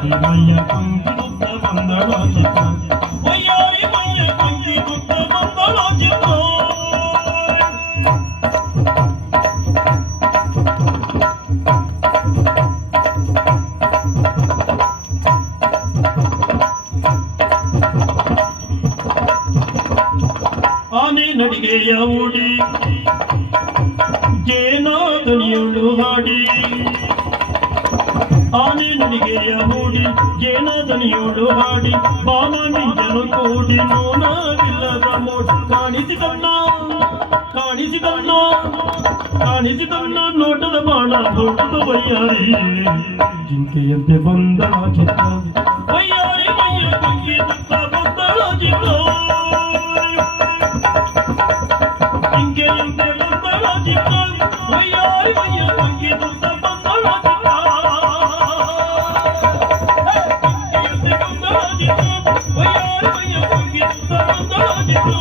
ಮೈಯ ಕುಂಕಿರುತ್ತ ಬಂದಳ ಚಿತ್ರ ವಯ್ಯಾರಿ ಮೈಯ ಕುಂಕಿರುತ್ತ ಬಂದಳ ಚಿತ್ರ ಆನೆ ನಡಿಗೆಯ ಓಡಿ ಜೇನಾದನಿಯಳು ಹಾಡಿ ಆನೆ ನಡಿಗೆಯ ಓಡಿ ಜೇನಾದನಿಯಳು ಹಾಡಿ ಬಾಲ ಮಿಂಜನು ಕೂಡಿ ನೋನವಿಲ್ಲದ ಮೋಡಿ ಕಾಣಿಸಿದನ್ನ ನೋಟದ ಬಾಣ ನೋಟದ ವಯ್ಯಾರಿ ಜಿಂಕೆಯಂತೆ ಬಂದಳ ಚಿತ್ತ ವಯ್ಯಾರಿ ಮೈಯ ಕುಂಕಿರುತ್ತ ಬಂದಳ ಚಿತ್ತ ಜಿಂಕೆಯಂತೆ ಬಂದಳ ಚಿತ್ತ ವಯ್ಯಾರಿ ಮೈಯ ಕುಂಕಿರುತ್ತ ಬಂದಳ ಚಿತ್ತ ಜಿಂಕೆಯಂತೆ ಬಂದಳ ಚಿತ್ತ ವಯ್ಯಾರಿ ಮೈಯ ಕುಂಕಿರುತ್ತ ಬಂದಳ ಚಿತ್ತ